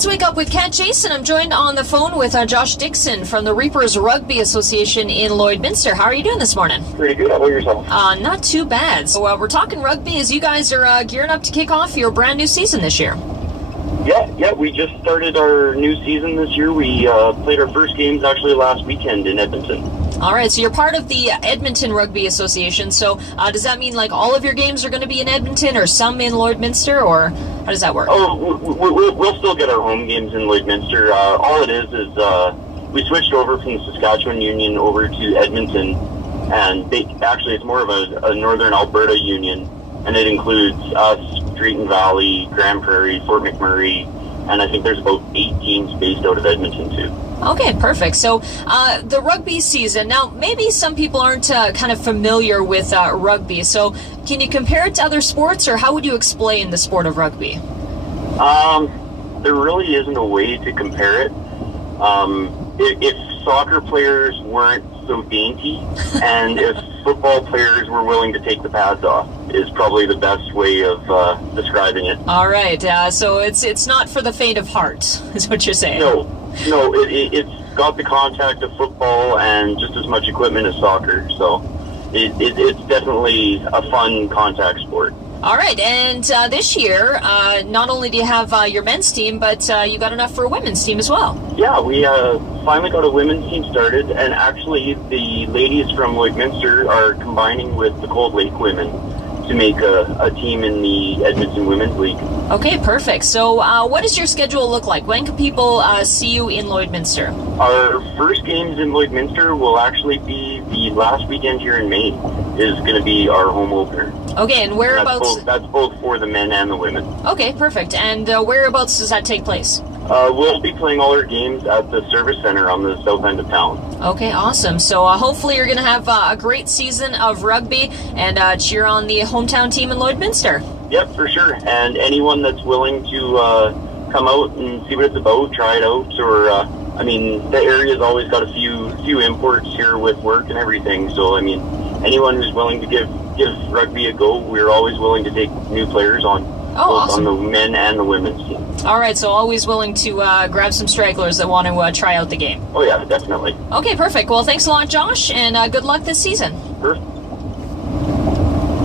It's Wake Up with Kat Jason. I'm joined on the phone with Josh Dickson from the Reapers Rugby Association in Lloydminster. How are you doing this morning? Pretty good. How about yourself? Not too bad. So we're talking rugby as you guys are gearing up to kick off your brand new season this year. Yeah, we just started our new season this year. We played our first games actually last weekend in Edmonton. All right, so you're part of the Edmonton Rugby Association. So does that mean like all of your games are going to be in Edmonton or some in Lloydminster, or how does that work? Oh, we'll still get our home games in Lloydminster. All it is we switched over from the Saskatchewan Union over to Edmonton, and it's more of a Northern Alberta union, and it includes us, Drayton Valley, Grand Prairie, Fort McMurray, and I think there's about 8 teams based out of Edmonton too. Okay, perfect. So the rugby season, now maybe some people aren't kind of familiar with rugby, so can you compare it to other sports, or how would you explain the sport of rugby? There really isn't a way to compare it. If soccer players weren't so dainty, and if football players were willing to take the pads off, is probably the best way of describing it. All right, so it's not for the faint of heart, is what you're saying. No, it's got the contact of football and just as much equipment as soccer, so it's definitely a fun contact sport. All right, and this year, not only do you have your men's team, but you got enough for a women's team as well. Yeah, we finally got a women's team started, and actually the ladies from Lloydminster are combining with the Cold Lake women to make a team in the Edmonton Women's League. Okay, perfect. So what does your schedule look like? When can people see you in Lloydminster? Our first games in Lloydminster will actually be the last weekend here in May, is going to be our home opener. Okay, and whereabouts? That's both for the men and the women. Okay, perfect. And whereabouts does that take place? We'll be playing all our games at the Service Center on the south end of town. Okay, awesome. So hopefully you're going to have a great season of rugby and cheer on the hometown team in Lloydminster. Yep, for sure. And anyone that's willing to come out and see what it's about, try it out, or the area's always got a few imports here with work and everything. So anyone who's willing to give rugby a go, we're always willing to take new players on. Oh, awesome. On the men and the women's team. All right, so always willing to grab some stragglers that want to try out the game. Oh, yeah, definitely. Okay, perfect. Well, thanks a lot, Josh, and good luck this season. Perfect.